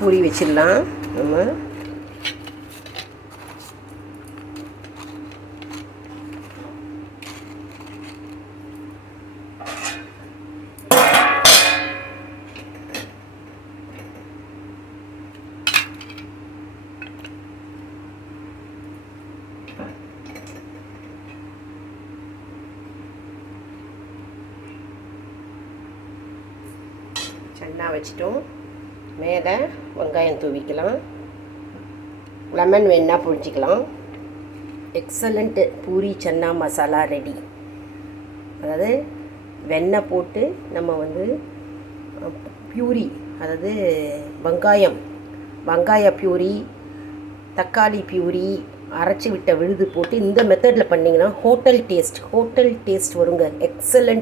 பூரி வச்சிடலாம் நம்ம. சன்னா வச்சிட்டோம். மேலே வெங்காயம் தூவிக்கலாம். லெமன் வேணா புழிச்சிக்கலாம். Excellent puri chana masala ready. அதாவது வெண்ணெய் போட்டு நம்ம வந்து பியூரி, அதாவது வெங்காய பியூரி, தக்காளி பியூரி, அரைச்சி விட்ட விழுது போட்டு இந்த மெத்தடில் பண்ணிங்கன்னா ஹோட்டல் டேஸ்ட் வருங்க. எக்ஸலண்ட்.